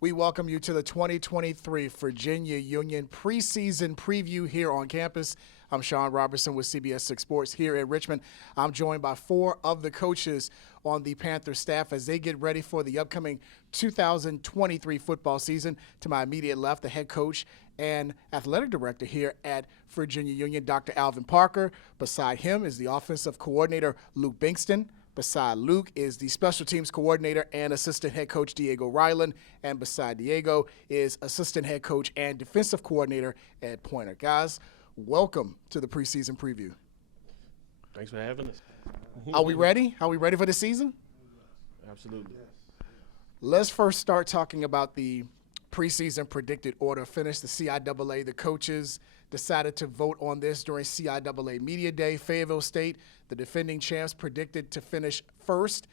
We welcome you to the 2023 Virginia Union preseason preview here on campus. I'm Sean Robertson with CBS 6 Sports here in Richmond. I'm joined by four of the coaches on the Panther staff as they get ready for the upcoming 2023 football season. To my immediate left, the head coach and athletic director here at Virginia Union, Dr. Alvin Parker. Beside him is the offensive coordinator, Luke Bingston. Beside Luke is the special teams coordinator and assistant head coach Diego Ryland. And beside Diego is assistant head coach and defensive coordinator Ed Pointer. Guys, welcome to the preseason preview. Thanks for having us. Are we ready? Are we ready for the season? Absolutely. Let's first start talking about the preseason predicted order finish. The CIAA, the coaches decided to vote on this during CIAA Media Day. Fayetteville State, the defending champs, predicted to finish first.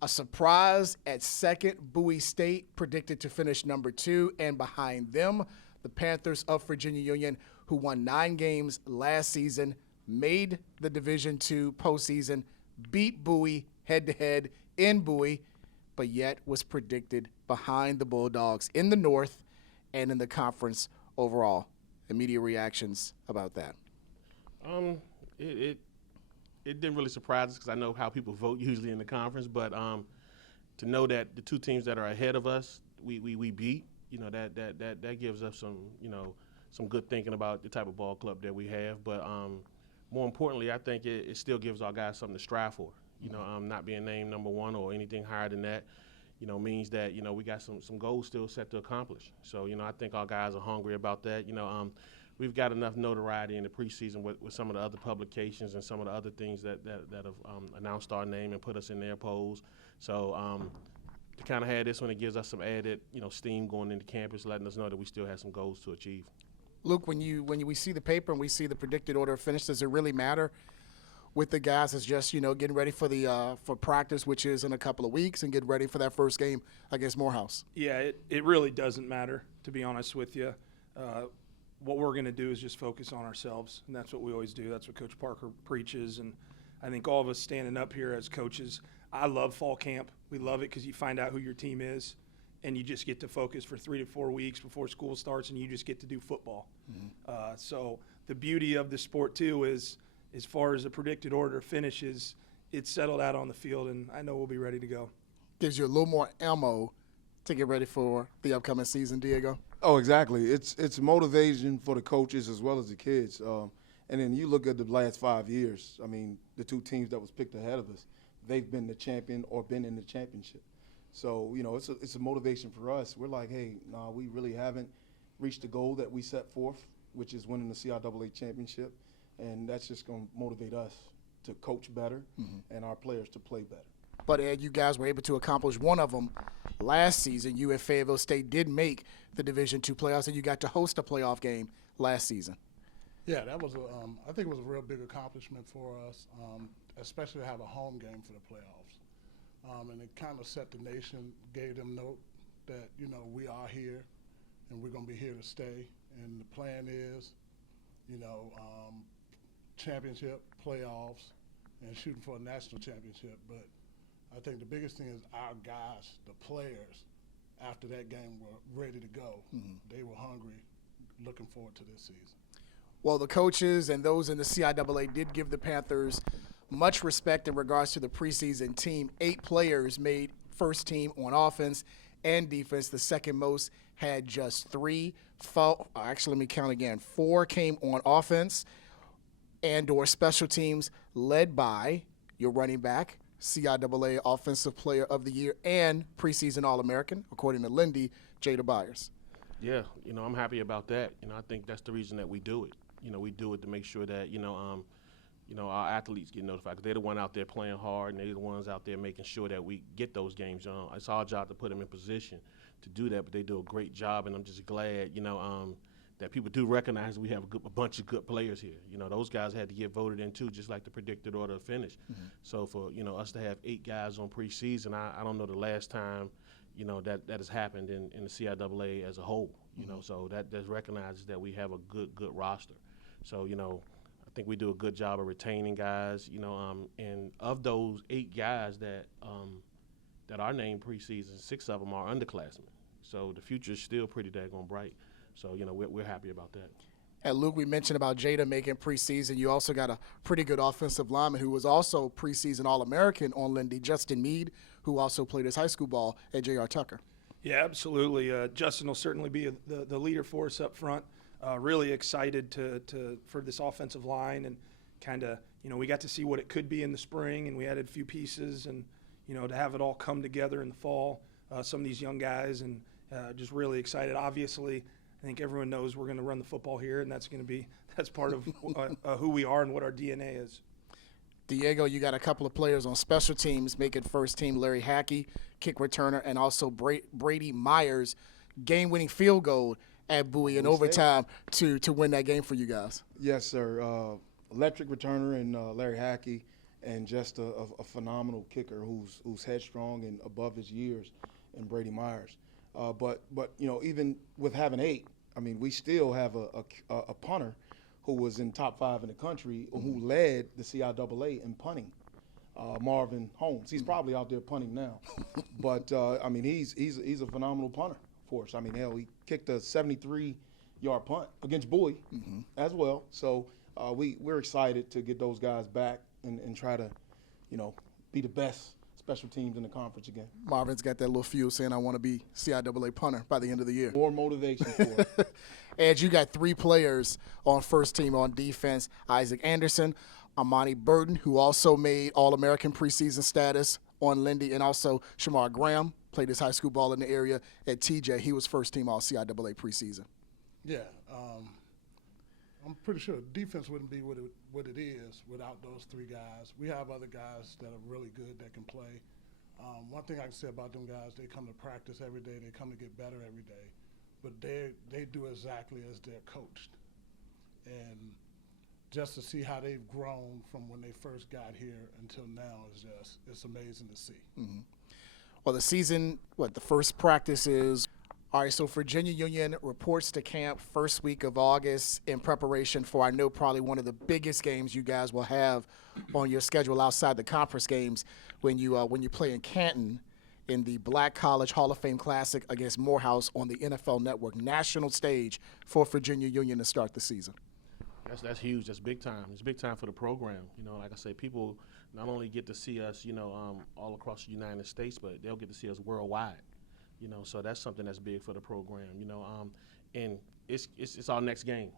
A surprise at second, Bowie State predicted to finish number 2. And behind them, the Panthers of Virginia Union, who won 9 games last season, made the Division II postseason, beat Bowie head-to-head in Bowie, but yet was predicted behind the Bulldogs in the North and in the conference overall. Immediate reactions about that? It didn't really surprise us because I know how people vote usually in the conference, but to know that the two teams that are ahead of us, we beat, that gives us some good thinking about the type of ball club that we have. But more importantly, I think it still gives our guys something to strive for. Not being named number 1 or anything higher than that, means that, we got some goals still set to accomplish. So, I think our guys are hungry about that. We've got enough notoriety in the preseason with some of the other publications and some of the other things that have announced our name and put us in their polls. So to kind of have this one, it gives us some added, steam going into campus, letting us know that we still have some goals to achieve. Luke, when we see the paper and we see the predicted order of finish, does it really matter with the guys? It's just, getting ready for the for practice, which is in a couple of weeks, and get ready for that first game against Morehouse? Yeah, it really doesn't matter, to be honest with you. What we're going to do is just focus on ourselves, and that's what we always do. That's what Coach Parker preaches, and I think all of us standing up here as coaches, I love fall camp. We love it because you find out who your team is, and you just get to focus for 3 to 4 weeks before school starts, and you just get to do football. Mm-hmm. So the beauty of the sport, too, is as far as the predicted order finishes, it's settled out on the field, and I know we'll be ready to go. Gives you a little more ammo to get ready for the upcoming season, Diego? Oh, exactly. It's motivation for the coaches as well as the kids. And then you look at the last 5 years. I mean, the two teams that was picked ahead of us, they've been the champion or been in the championship. So, it's a motivation for us. We're like, hey, we really haven't reached the goal that we set forth, which is winning the CIAA championship. And that's just going to motivate us to coach better and our players to play better. But, Ed, you guys were able to accomplish one of them last season. You at Fayetteville State did make the Division II playoffs, and you got to host a playoff game last season. Yeah, that was I think it was a real big accomplishment for us, especially to have a home game for the playoffs. And it kind of set the nation, gave them note that, we are here and we're going to be here to stay. And the plan is, championship, playoffs, and shooting for a national championship. But I think the biggest thing is our guys, the players, after that game were ready to go. Mm-hmm. They were hungry, looking forward to this season. Well, the coaches and those in the CIAA did give the Panthers much respect in regards to the preseason team. 8 players made first team on offense and defense. The second most had just 3. Actually, let me count again. 4 came on offense and or special teams, led by your running back, CIAA Offensive Player of the Year and preseason All-American, according to Lindy, Jada Byers. Yeah, I'm happy about that. I think that's the reason that we do it. We do it to make sure that, our athletes get notified because they're the one out there playing hard and they're the ones out there making sure that we get those games. It's our job to put them in position to do that, but they do a great job, and I'm just glad, that people do recognize we have a bunch of good players here. Those guys had to get voted in too, just like the predicted order of finish. Mm-hmm. So for, us to have 8 guys on preseason, I don't know the last time, that has happened in the CIAA as a whole. So that recognizes that we have a good roster. So, I think we do a good job of retaining guys, and of those 8 guys that are named preseason, 6 of them are underclassmen. So the future is still pretty daggone bright. So, you know, we're happy about that. And Luke, we mentioned about Jada making preseason. You also got a pretty good offensive lineman who was also preseason All-American on Lindy, Justin Meade, who also played his high school ball at J.R. Tucker. Yeah, absolutely. Justin will certainly be the leader for us up front. Really excited for this offensive line, and kind of, you know, we got to see what it could be in the spring, and we added a few pieces, and, you know, to have it all come together in the fall, some of these young guys, and just really excited. Obviously, I think everyone knows we're going to run the football here, and that's part of who we are and what our DNA is. Diego, you got a couple of players on special teams making first team. Larry Hackey, kick returner, and also Brady Myers, game-winning field goal at Bowie in overtime to win that game for you guys. Yes, sir. Electric returner and Larry Hackey, and just a phenomenal kicker who's headstrong and above his years, and Brady Myers. But you know, even with having 8, I mean, we still have a punter who was in top 5 in the country, who led the CIAA in punting, Marvin Holmes. He's probably out there punting now, but I mean, he's a phenomenal punter for us. I mean, hell, he kicked a 73-yard punt against Bowie as well. So we're excited to get those guys back and try to, you know, be the best special teams in the conference again. Marvin's got that little fuse saying, I want to be CIAA punter by the end of the year. More motivation for us. Ed, you got 3 players on first team on defense. Isaac Anderson, Amani Burton, who also made All-American preseason status on Lindy, and also Shamar Graham, played his high school ball in the area at TJ. He was first team All-CIAA preseason. Yeah, I'm pretty sure defense wouldn't be what it is without those 3 guys. We have other guys that are really good that can play. One thing I can say about them guys, they come to practice every day. They come to get better every day. But they do exactly as they're coached. And just to see how they've grown from when they first got here until now it's amazing to see. Mm-hmm. Well, the season, the first practice is, all right, so Virginia Union reports to camp first week of August in preparation for, I know, probably one of the biggest games you guys will have on your schedule outside the conference games when you play in Canton in the Black College Hall of Fame Classic against Morehouse on the NFL Network national stage for Virginia Union to start the season. That's huge. That's big time. It's big time for the program. You know, like I say, people not only get to see us, you know, all across the United States, but they'll get to see us worldwide. You know, so that's something that's big for the program. You know, and it's our next game.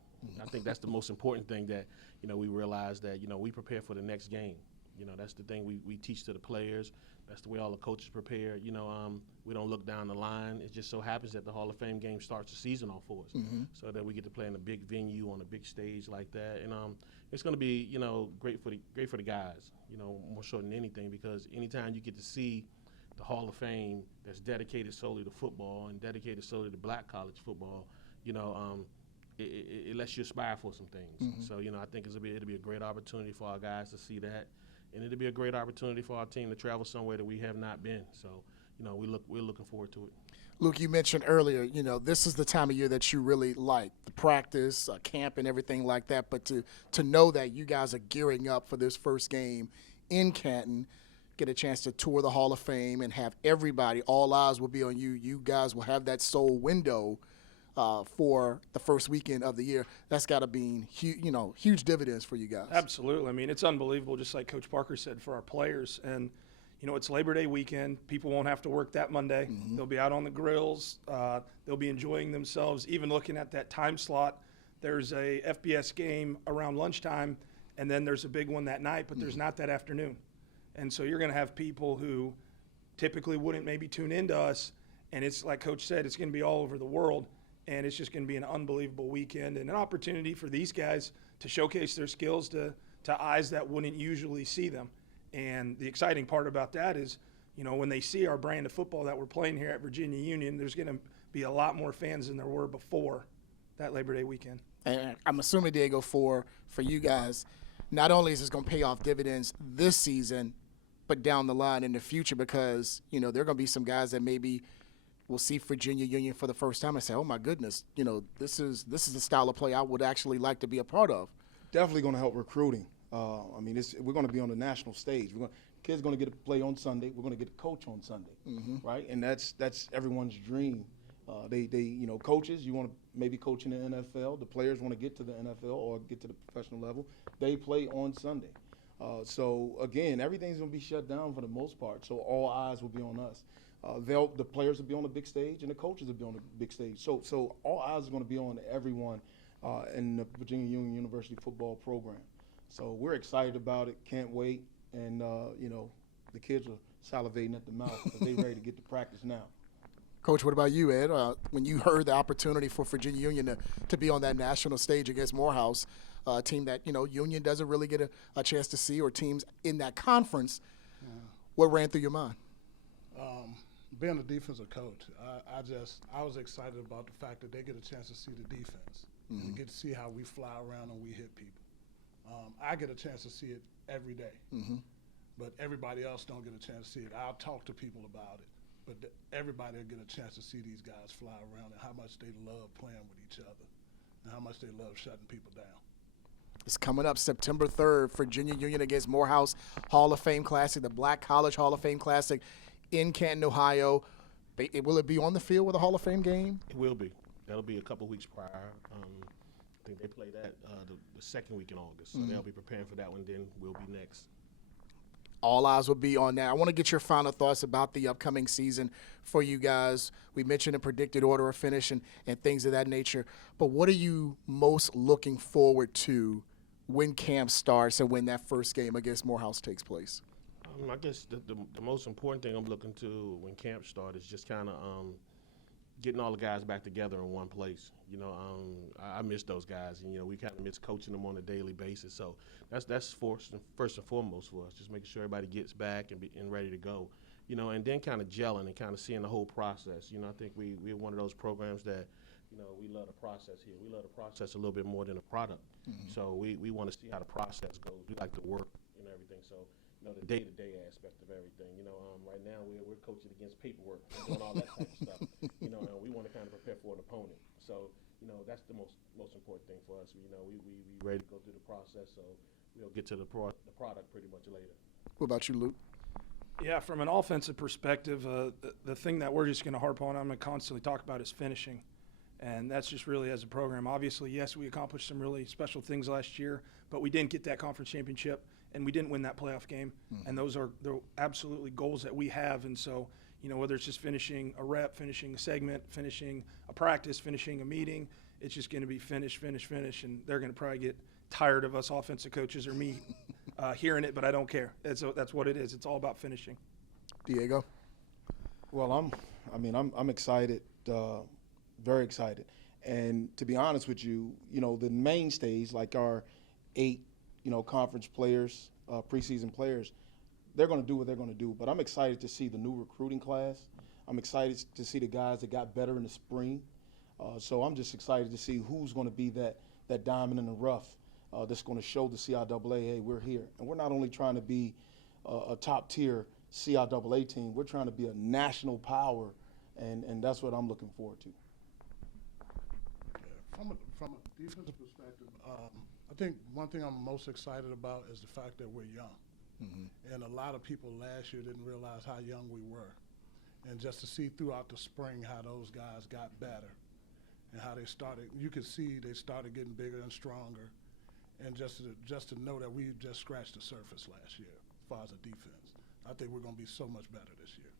I think that's the most important thing, that, you know, we realize that, you know, we prepare for the next game. You know, that's the thing we teach to the players. That's the way all the coaches prepare. You know, we don't look down the line. It just so happens that the Hall of Fame game starts the season off for us, so that we get to play in a big venue on a big stage like that. And it's going to be, you know, great for the guys. You know, more so than anything, because anytime you get to see the Hall of Fame that's dedicated solely to football and dedicated solely to Black college football, you know, it lets you aspire for some things. So, you know, I think it'll be a great opportunity for our guys to see that. And it'll be a great opportunity for our team to travel somewhere that we have not been. So, you know, we're looking forward to it. Luke, you mentioned earlier, you know, this is the time of year that you really like, the practice, camp, and everything like that. But to know that you guys are gearing up for this first game in Canton, get a chance to tour the Hall of Fame and have everybody, all eyes will be on you. You guys will have that sole window for the first weekend of the year. That's got to be, huge dividends for you guys. Absolutely. I mean, it's unbelievable, just like Coach Parker said, for our players. And, you know, it's Labor Day weekend. People won't have to work that Monday. They'll be out on the grills. They'll be enjoying themselves. Even looking at that time slot, there's a FBS game around lunchtime, and then there's a big one that night, but there's not that afternoon. And so you're going to have people who typically wouldn't maybe tune into us, and it's like Coach said, it's going to be all over the world. And it's just going to be an unbelievable weekend and an opportunity for these guys to showcase their skills to eyes that wouldn't usually see them. And the exciting part about that is, you know, when they see our brand of football that we're playing here at Virginia Union, there's going to be a lot more fans than there were before that Labor Day weekend. And I'm assuming, Diego, for you guys, not only is this going to pay off dividends this season, but down the line in the future, because, you know, there are going to be some guys that maybe – will see Virginia Union for the first time and say, oh, my goodness, you know, this is the style of play I would actually like to be a part of. Definitely going to help recruiting. I mean, we're going to be on the national stage. Kids going to get to play on Sunday. We're going to get to coach on Sunday, right? And that's everyone's dream Coaches, you want to maybe coach in the NFL. The players want to get to the NFL or get to the professional level. They play on Sunday. So again, everything's going to be shut down for the most part. So all eyes will be on us. The players will be on the big stage, and the coaches will be on the big stage. So all eyes are going to be on everyone in the Virginia Union University football program. So we're excited about it. Can't wait. And the kids are salivating at the mouth because they're ready to get to practice now. Coach, what about you, Ed? When you heard the opportunity for Virginia Union to be on that national stage against Morehouse, a team that, Union doesn't really get a chance to see, or teams in that conference, what ran through your mind? Being a defensive coach, I was excited about the fact that they get a chance to see the defense and get to see how we fly around and we hit people. I get a chance to see it every day, but everybody else don't get a chance to see it. I'll talk to people about it, but everybody will get a chance to see these guys fly around and how much they love playing with each other and how much they love shutting people down. It's coming up September 3rd, Virginia Union against Morehouse, Hall of Fame Classic, the Black College Hall of Fame Classic in Canton, Ohio. Will it be on the field with a Hall of Fame game? It will be. That'll be a couple weeks prior. I think they play that the second week in August, so they'll be preparing for that one. Then we'll be next. All eyes will be on that. I want to get your final thoughts about the upcoming season for you guys. We mentioned a predicted order of finish and things of that nature, but what are you most looking forward to when camp starts and when that first game against Morehouse takes place? I guess the most important thing I'm looking to when camp starts is just kind of getting all the guys back together in one place. I miss those guys, and we kind of miss coaching them on a daily basis. So that's first and foremost for us, just making sure everybody gets back and ready to go. And then kind of gelling and kind of seeing the whole process. I think we're one of those programs that, we love the process here. We love the process a little bit more than the product. So we want to see how the process goes. We like to work and everything. So the day-to-day aspect of everything. Right now we're coaching against paperwork and doing all that type of stuff. And we want to kind of prepare for an opponent. So that's the most important thing for us. We ready to go through the process. So we'll get to the product pretty much later. What about you, Luke? Yeah, from an offensive perspective, the thing that we're just going to harp on, I'm going to constantly talk about, is finishing. And that's just really as a program. Obviously, yes, we accomplished some really special things last year, but we didn't get that conference championship, and we didn't win that playoff game. And those are absolutely goals that we have. And so, whether it's just finishing a rep, finishing a segment, finishing a practice, finishing a meeting, it's just going to be finish. And they're going to probably get tired of us offensive coaches or me hearing it, but I don't care. That's what it is. It's all about finishing. Diego? Well, I'm excited, very excited. And to be honest with you, the mainstays, like our 8, conference players, preseason players, they're going to do what they're going to do. But I'm excited to see the new recruiting class. I'm excited to see the guys that got better in the spring. So I'm just excited to see who's going to be that diamond in the rough that's going to show the CIAA, hey, we're here. And we're not only trying to be a top-tier CIAA team, we're trying to be a national power, and that's what I'm looking forward to. From a defensive perspective, I think one thing I'm most excited about is the fact that we're young. And a lot of people last year didn't realize how young we were. And just to see throughout the spring how those guys got better and how they started, you could see they started getting bigger and stronger. And just to know that we just scratched the surface last year as far as the defense. I think we're going to be so much better this year.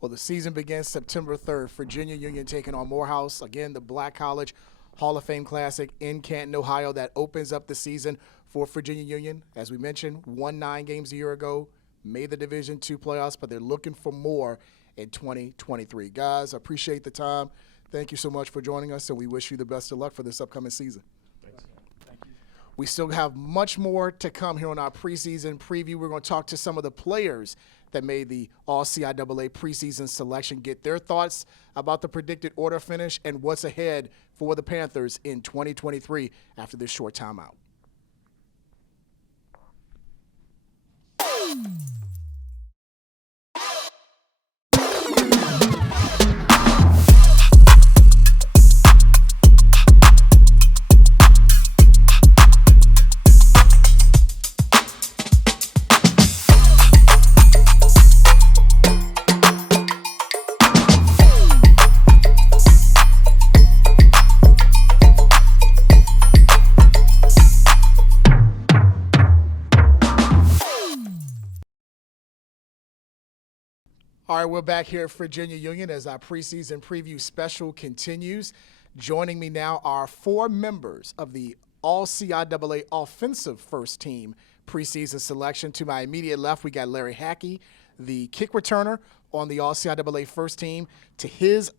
Well, the season begins September 3rd. Virginia Union taking on Morehouse. Again, the Black College Hall of Fame Classic in Canton, Ohio. That opens up the season for Virginia Union. As we mentioned, won 9 games a year ago, made the Division II playoffs, but they're looking for more in 2023. Guys, I appreciate the time. Thank you so much for joining us, and we wish you the best of luck for this upcoming season. Thanks. Thank you. We still have much more to come here on our preseason preview. We're going to talk to some of the players that made the All-CIAA preseason selection, get their thoughts about the predicted order finish and what's ahead for the Panthers in 2023 after this short timeout. All right, we're back here at Virginia Union as our preseason preview special continues. Joining me now are 4 members of the All-CIAA Offensive First Team preseason selection. To my immediate left, we got Larry Hackey, the kick returner on the All-CIAA First Team. To his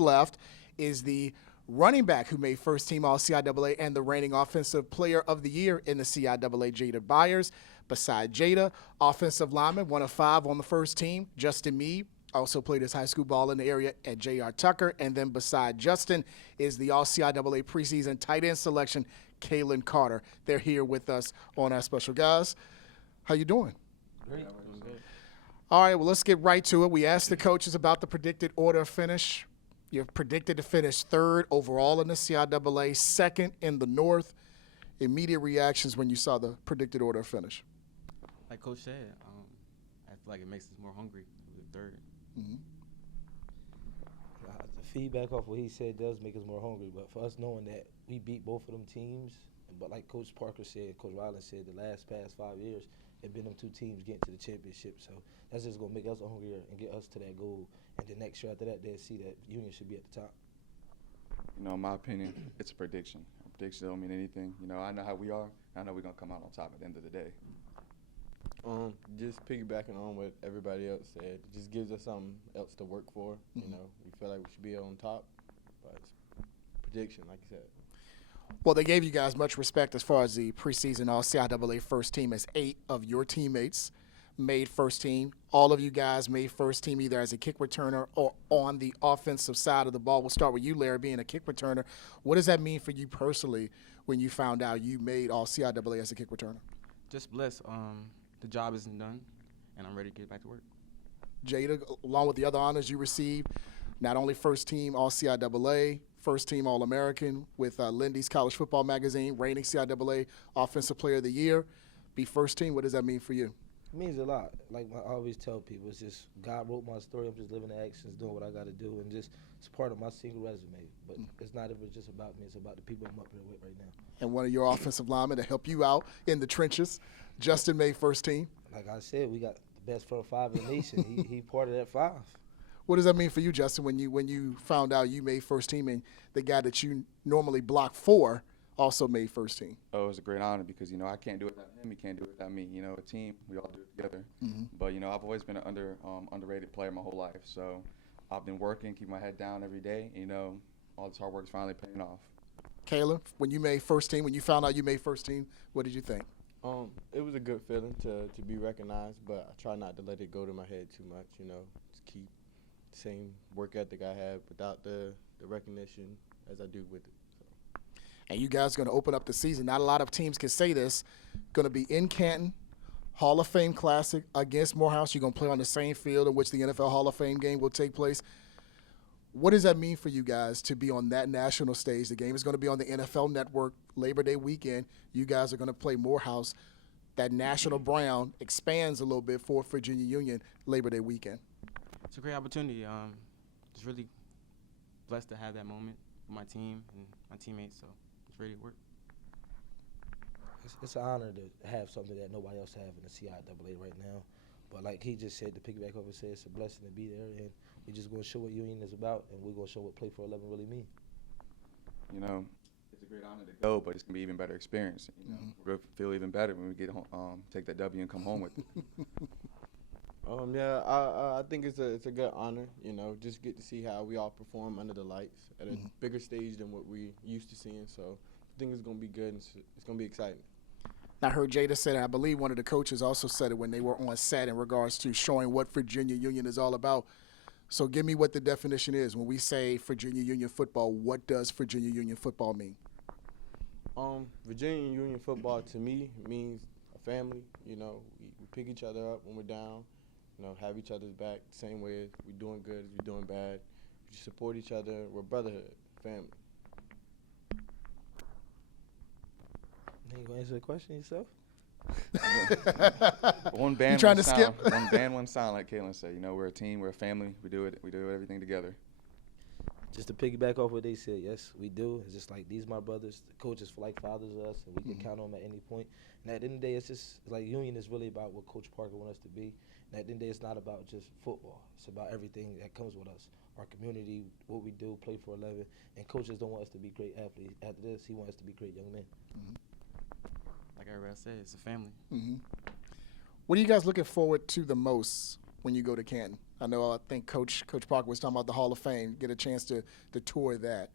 left is the running back who made First Team All-CIAA and the reigning Offensive Player of the Year in the CIAA, Jada Byers. Beside Jada, offensive lineman, 1 of 5 on the first team, Justin Meade, also played his high school ball in the area at J.R. Tucker. And then beside Justin is the All-CIAA preseason tight end selection, Kalen Carter. They're here with us on our special. Guys, how you doing? Great. All right, well, let's get right to it. We asked the coaches about the predicted order of finish. You're predicted to finish 3rd overall in the CIAA, 2nd in the North. Immediate reactions when you saw the predicted order of finish? Like Coach said, I feel like it makes us more hungry with the 3rd. The feedback off what he said does make us more hungry, but for us knowing that we beat both of them teams, but like Coach Parker said, Coach Ryland said, the past 5 years, it's been them 2 teams getting to the championship. So that's just going to make us hungrier and get us to that goal. And the next year after that, they'll see that Union should be at the top. You know, in my opinion, it's a prediction. A prediction don't mean anything. You know, I know how we are. I know we're going to come out on top at the end of the day. Just piggybacking on what everybody else said, it just gives us something else to work for. You know, we feel like we should be on top, but it's prediction, like you said. Well, they gave you guys much respect as far as the preseason All-CIAA first team, as 8 of your teammates made first team. All of you guys made first team either as a kick returner or on the offensive side of the ball. We'll start with you, Larry, being a kick returner. What does that mean for you personally when you found out you made All-CIAA as a kick returner? Just blessed. The job isn't done, and I'm ready to get back to work. Jada, along with the other honors you received, not only first team All-CIAA, first team All-American with Lindy's College Football Magazine, reigning CIAA Offensive Player of the Year, be first team. What does that mean for you? It means a lot. Like I always tell people, it's just God wrote my story. I'm just living the actions, doing what I got to do, and just it's part of my single resume. But it's not even just about me. It's about the people I'm up here with right now. And one of your offensive linemen to help you out in the trenches, Justin made first team. Like I said, we got the best front 5 in the nation. he part of that 5. What does that mean for you, Justin, when you found out you made first team and the guy that you normally block for also made first team? Oh, it was a great honor because, you know, I can't do it without him. He can't do it without me. You know, a team, we all do it together. But, you know, I've always been an underrated player my whole life. So I've been working, keep my head down every day. You know, all this hard work is finally paying off. Kayla, when you made first team, when you found out you made first team, what did you think? It was a good feeling to be recognized, but I try not to let it go to my head too much. You know, just keep the same work ethic I have without the recognition as I do with it. So. And you guys are going to open up the season. Not a lot of teams can say this. Going to be in Canton, Hall of Fame Classic against Morehouse. You're going to play on the same field in which the NFL Hall of Fame game will take place. What does that mean for you guys to be on that national stage? The game is going to be on the NFL Network Labor Day weekend. You guys are going to play Morehouse. That national brand expands a little bit for Virginia Union Labor Day weekend. It's a great opportunity. Just really blessed to have that moment with my team and my teammates, so it's ready to work. It's an honor to have something that nobody else have in the CIAA right now. But like he just said, to piggyback over, said it's a blessing to be there, and we're just going to show what Union is about, and we're going to show what Play for 11 really means. You know, it's a great honor to go, but it's going to be even better experience. You know, we're going to feel even better when we get home, take that W and come home with it. Yeah, I think it's a good honor. You know, just get to see how we all perform under the lights at a bigger stage than what we used to seeing. So I think it's going to be good. And it's going to be exciting. I heard Jada said, and I believe one of the coaches also said it when they were on set in regards to showing what Virginia Union is all about. So give me what the definition is. When we say Virginia Union football, what does Virginia Union football mean? Virginia Union football to me means a family. You know, we pick each other up when we're down. You know, have each other's back the same way as we're doing good as we're doing bad. We support each other. We're brotherhood, family. You gonna answer the question yourself? One band, You trying one to sound. skip? One band, one sound, like Kalen said. You know, we're a team, we're a family. We do everything together. just to piggyback off what they said, yes, we do. It's just like these my brothers. The coaches feel like fathers to us, and we can count on them at any point. And at the end of the day, it's just like Union is really about what Coach Parker wants us to be. And at the end of the day, it's not about just football. It's about everything that comes with us. Our community, what we do, play for 11. And coaches don't want us to be great athletes. After this, he wants us to be great young men. Like everybody said, it's a family. What are you guys looking forward to the most when you go to Canton? I think Coach Parker was talking about the Hall of Fame. Get a chance to tour that.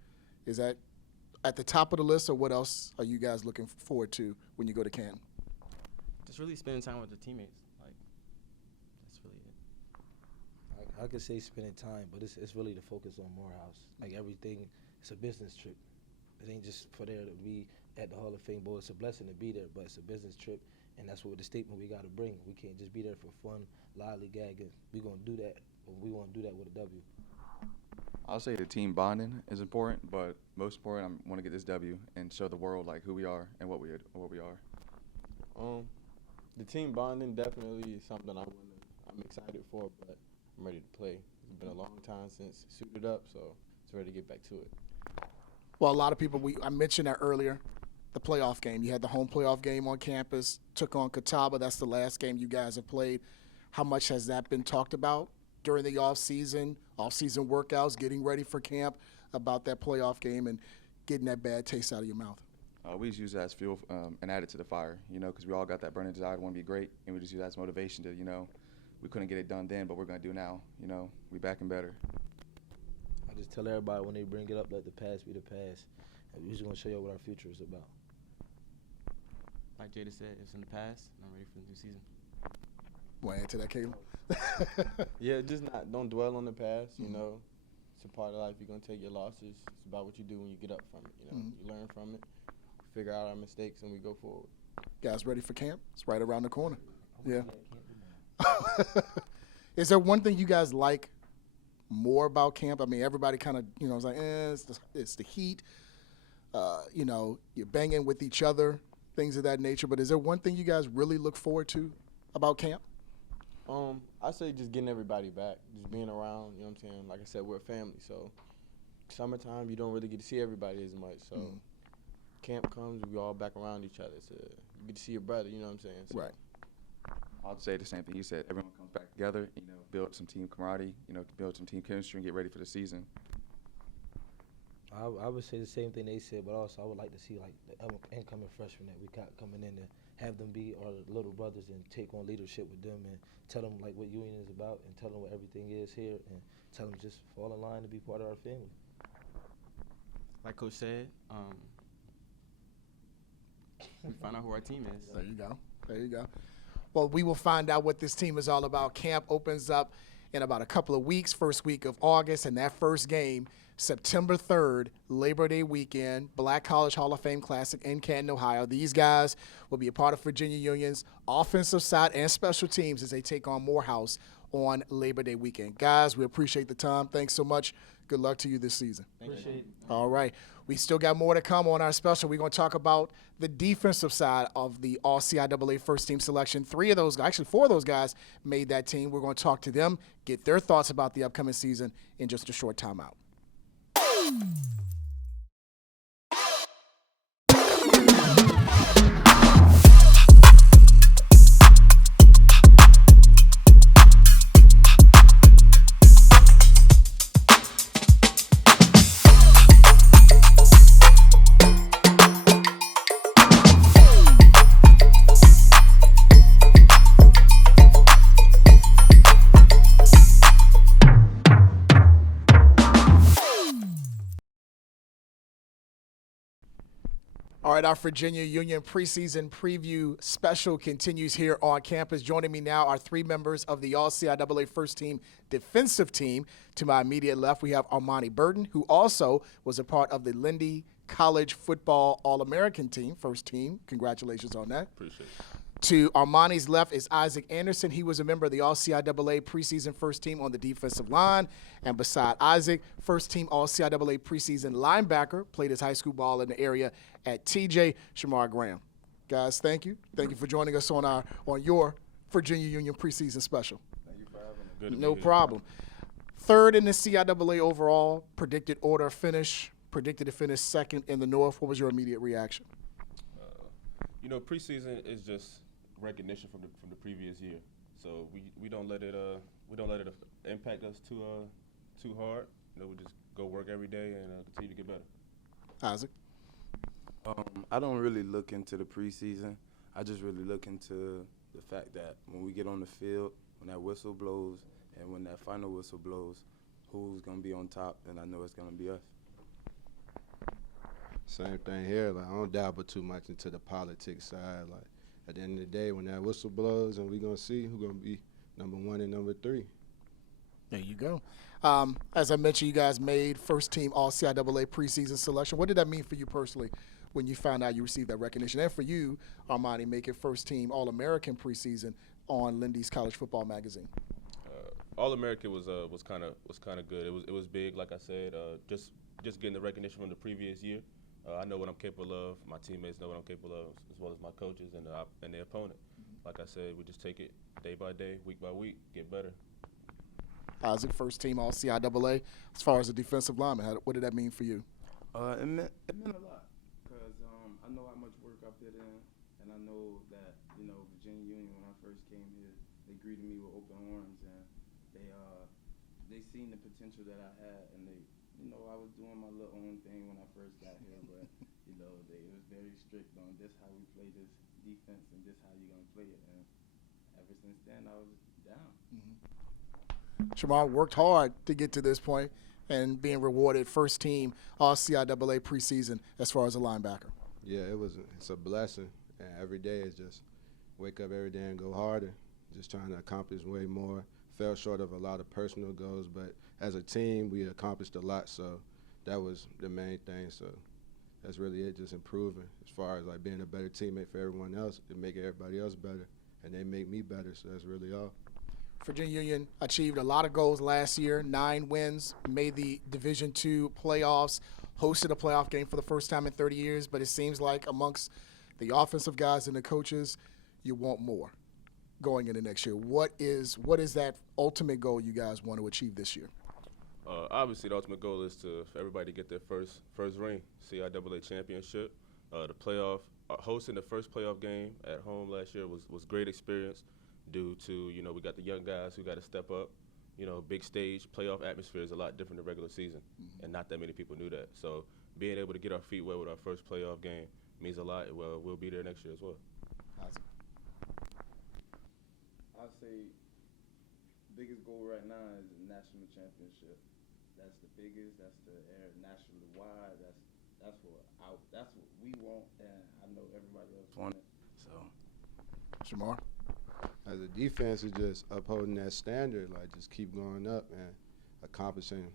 Is that at the top of the list, or what else are you guys looking forward to when you go to Canton? Just really spending time with the teammates. Like, that's really it. I could say spending time, but it's really the focus on Morehouse. Like everything, it's a business trip. It ain't just for there to be at the Hall of Fame Bowl. It's a blessing to be there, but it's a business trip, and that's what the statement we got to bring. We can't just be there for fun, lollygagging. We're going to do that, but we want to do that with a W. I'll say the team bonding is important, but most important, I want to get this W and show the world like who we are and what we are. The team bonding definitely is something I'm excited for, but I'm ready to play. It's been a long time since suited up, so it's ready to get back to it. Well, a lot of people, I mentioned that earlier, the playoff game. You had the home playoff game on campus, took on Catawba. That's the last game you guys have played. How much has that been talked about during the off-season workouts, getting ready for camp, about that playoff game and getting that bad taste out of your mouth? We just use that as fuel and add it to the fire, because we all got that burning desire to want to be great, and we just use that as motivation to, we couldn't get it done then, but we're going to do now. We back and better. I just tell everybody when they bring it up, let the past be the past. And we're just going to show you what our future is about. Like Jada said, it's in the past, and I'm ready for the new season. Want to add to that, Caleb? Yeah, don't dwell on the past, It's a part of life. You're going to take your losses. It's about what you do when you get up from it, You learn from it, figure out our mistakes, and we go forward. Guys ready for camp? It's right around the corner. Yeah. Is there one thing you guys like more about camp? I mean, everybody kind of, it's like, it's the heat. You're banging with each other, things of that nature. But is there one thing you guys really look forward to about camp? I say just getting everybody back, just being around, you know what I'm saying? Like I said, we're a family, so summertime you don't really get to see everybody as much. So camp comes, we all back around each other. So you get to see your brother, you know what I'm saying? So Right. I'll say the same thing you said. Everyone comes back together, build some team camaraderie, build some team chemistry and get ready for the season. I would say the same thing they said, but also I would like to see like the incoming freshmen that we got coming in to have them be our little brothers and take on leadership with them and tell them like what Union is about and tell them what everything is here and tell them just fall in line to be part of our family. Like Coach said, we find out who our team is. There you go. Well, we will find out what this team is all about. Camp opens up in about a couple of weeks, first week of August, and that first game, September 3rd, Labor Day weekend, Black College Hall of Fame Classic in Canton, Ohio. These guys will be a part of Virginia Union's offensive side and special teams as they take on Morehouse on Labor Day weekend. Guys, we appreciate the time. Thanks so much. Good luck to you this season. Appreciate it. All right. We still got more to come on our special. We're going to talk about the defensive side of the All-CIAA first team selection. 4 of those guys made that team. We're going to talk to them, get their thoughts about the upcoming season in just a short time out. All right, our Virginia Union preseason preview special continues here on campus. Joining me now are 3 members of the All-CIAA first team defensive team. To my immediate left, we have Armani Burton, who also was a part of the Lindy College Football All-American team, first team. Congratulations on that. Appreciate it. To Armani's left is Isaac Anderson. He was a member of the All-CIAA preseason first team on the defensive line. And beside Isaac, first team All-CIAA preseason linebacker, played his high school ball in the area at TJ, Shamar Graham. Guys, thank you. Thank you for joining us on your Virginia Union preseason special. Good to No be here. problem. third in the CIAA overall, predicted order finish, predicted to finish second in the North. What was your immediate reaction? You know, preseason is just recognition from the previous year, so we don't let it impact us too hard. You know, we just go work every day and continue to get better. Isaac? I don't really look into the preseason. I just really look into the fact that when we get on the field, when that whistle blows, and when that final whistle blows, who's gonna be on top, and I know it's gonna be us. Same thing here. Like, I don't dabble too much into the politics side. Like, at the end of the day, when that whistle blows, and we're gonna see who's gonna be number 1 and number 3. There you go. As I mentioned, you guys made first team All CIAA preseason selection. What did that mean for you personally when you found out you received that recognition? And for you, Armani, making first team All American preseason on Lindy's College Football Magazine. All American was kind of good. It was big, like I said. Just getting the recognition from the previous year. I know what I'm capable of. My teammates know what I'm capable of, as well as my coaches and the opponent. Like I said, we just take it day by day, week by week, get better. Isaac, first team All CIAA. As far as a defensive lineman, what did that mean for you? It meant a lot because I know how much work I put in, and I know that Virginia Union, when I first came here, they greeted me with open arms, and they seen the potential that I had, and I was doing my little own thing when I first got here, but it was very strict on this how we play this defense and this how you gonna play it, and ever since then I was down. Shamar worked hard to get to this point and being rewarded first team All CIAA preseason as far as a linebacker. Yeah, it's a blessing. And every day is just wake up every day and go harder, just trying to accomplish way more. Fell short of a lot of personal goals, but as a team, we accomplished a lot, so that was the main thing. So that's really it, just improving as far as like being a better teammate for everyone else and making everybody else better, and they make me better, so that's really all. Virginia Union achieved a lot of goals last year, 9 wins, made the Division II playoffs, hosted a playoff game for the first time in 30 years, but it seems like amongst the offensive guys and the coaches, you want more going into next year. What is that ultimate goal you guys want to achieve this year? Obviously, the ultimate goal is for everybody to get their first ring, CIAA championship. The playoff, hosting the first playoff game at home last year was great experience due to, we got the young guys who got to step up. Big stage, playoff atmosphere is a lot different than regular season, and not that many people knew that. So being able to get our feet wet with our first playoff game means a lot. Well, we'll be there next year as well. Awesome. I'd say biggest goal right now is the national championship. That's the biggest. That's the nationally wide. That's what we want, and I know everybody else want it. So, Shamar? As a defense, it's just upholding that standard, like just keep going up and accomplishing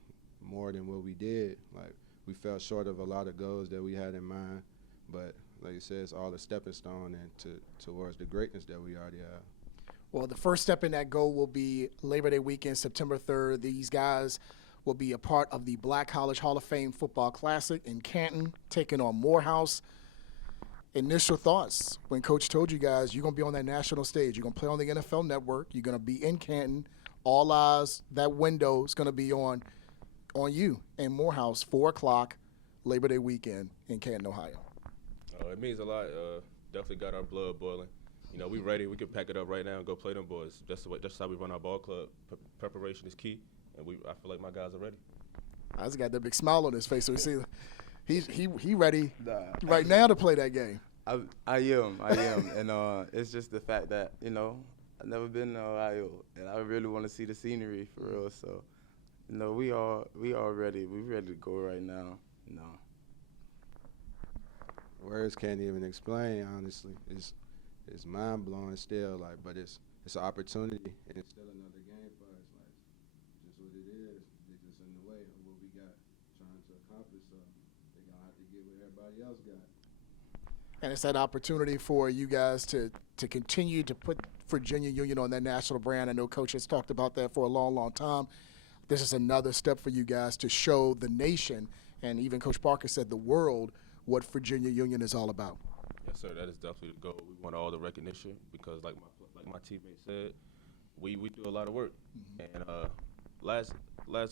more than what we did. Like we fell short of a lot of goals that we had in mind, but like you said, it's all a stepping stone and towards the greatness that we already have. Well, the first step in that goal will be Labor Day weekend, September 3rd. These guys will be a part of the Black College Hall of Fame Football Classic in Canton, taking on Morehouse. Initial thoughts when Coach told you guys you're going to be on that national stage. You're going to play on the NFL Network. You're going to be in Canton. All eyes, that window is going to be on you in Morehouse, 4 o'clock, Labor Day weekend in Canton, Ohio. It means a lot. Definitely got our blood boiling. We ready. We can pack it up right now and go play them boys. Just how we run our ball club. Preparation is key, and I feel like my guys are ready. I just got that big smile on his face, so we see he ready right now to play that game. I am, and it's just the fact that I've never been to Ohio, and I really want to see the scenery for real. So, we are ready. We ready to go right now. Words can't even explain. Honestly, it's mind blowing still. Like, but it's an opportunity, and it's still another game for us. Like, just what it is. They're just in the way of what we got trying to accomplish. So they're gonna have to get what everybody else got. And it's that opportunity for you guys to continue to put Virginia Union on that national brand. I know Coach has talked about that for a long, long time. This is another step for you guys to show the nation, and even Coach Parker said the world, what Virginia Union is all about. Yes, sir. That is definitely the goal. We want all the recognition because, like my teammate said, we do a lot of work, and last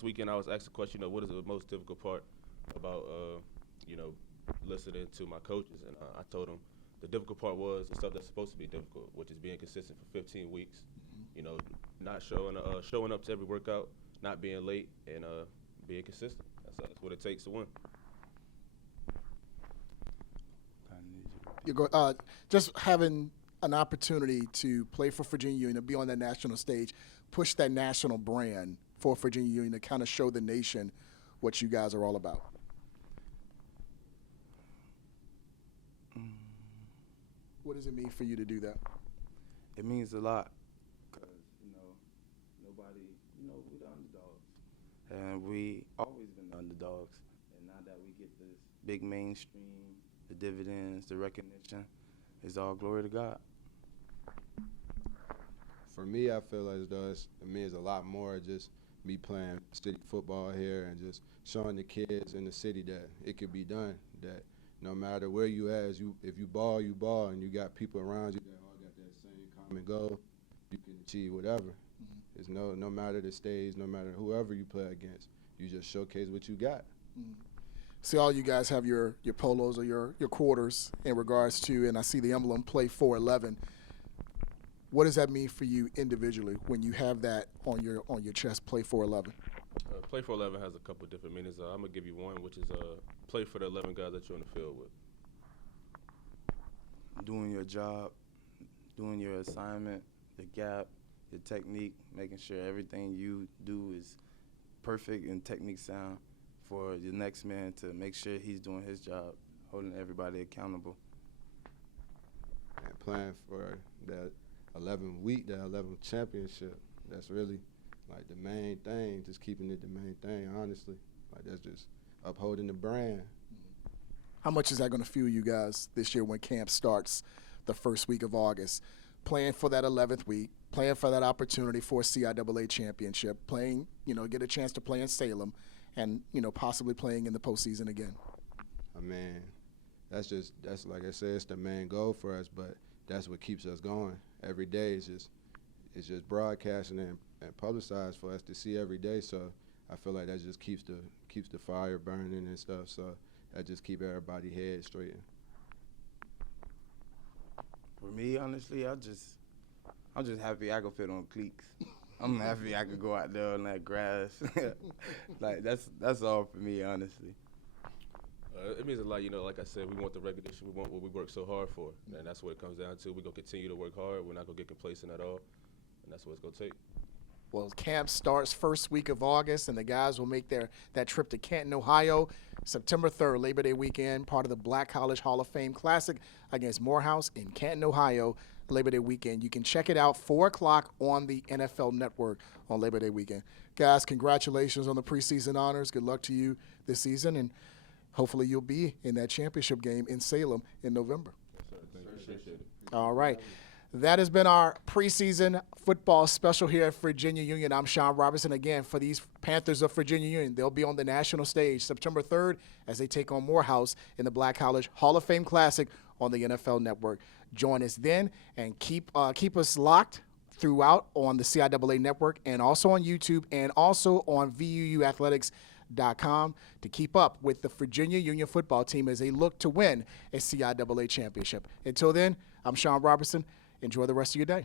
weekend I was asked a question, what is the most difficult part about, listening to my coaches, and I told them the difficult part was the stuff that's supposed to be difficult, which is being consistent for 15 weeks, not showing up to every workout, not being late, and being consistent. That's what it takes to win. Just having an opportunity to play for Virginia Union, to be on that national stage, push that national brand for Virginia Union to kind of show the nation what you guys are all about. What does it mean for you to do that? It means a lot because, nobody, we're the underdogs. And we always been the underdogs. And now that we get this big mainstream, the dividends, the recognition, it's all glory to God. For me, I feel as though it means a lot more just me playing city football here and just showing the kids in the city that it could be done, that no matter where you at, if you ball, and you got people around you that all got that same common goal, you can achieve whatever. Mm-hmm. It's no matter the stage, no matter whoever you play against, you just showcase what you got. Mm-hmm. See, all you guys have your polos or your quarters in regards to, and I see the emblem, play 411. What does that mean for you individually when you have that on your chest, play 411? Play for 11 has a couple different meanings. I'm going to give you one, which is play for the 11 guys that you're on the field with. Doing your job, doing your assignment, your gap, your technique, making sure everything you do is perfect and technique sound for your next man to make sure he's doing his job, holding everybody accountable. And playing for that 11th championship, that's really like the main thing, just keeping it the main thing, honestly. Like that's just upholding the brand. How much is that going to fuel you guys this year when camp starts the first week of August? Playing for that 11th week, playing for that opportunity for a CIAA championship, playing, get a chance to play in Salem, and, possibly playing in the postseason again. I mean, that's like I said, it's the main goal for us, but that's what keeps us going. Every day it's just broadcasting and publicized for us to see every day. So I feel like that just keeps the fire burning and stuff. So that just keep everybody head straight. For me, honestly, I'm just happy I can fit on cleats. I'm happy I could go out there on that grass. Like that's all for me, honestly. It means a lot, like I said, we want the recognition, we want what we work so hard for, and that's what it comes down to. We're going to continue to work hard. We're not going to get complacent at all, and that's what it's going to take. Well, camp starts first week of August, and the guys will make that trip to Canton, Ohio, September 3rd, Labor Day weekend, part of the Black College Hall of Fame Classic against Morehouse in Canton, Ohio, Labor Day weekend. You can check it out 4 o'clock on the NFL Network on Labor Day weekend. Guys, congratulations on the preseason honors. Good luck to you this season, and hopefully you'll be in that championship game in Salem in November. Yes, sir. Thank you. Appreciate it. All right. That has been our preseason football special here at Virginia Union. I'm Sean Robinson. Again, for these Panthers of Virginia Union, they'll be on the national stage September 3rd as they take on Morehouse in the Black College Hall of Fame Classic on the NFL Network. Join us then and keep us locked throughout on the CIAA Network and also on YouTube and also on VUUathletics.com to keep up with the Virginia Union football team as they look to win a CIAA championship. Until then, I'm Sean Robertson. Enjoy the rest of your day.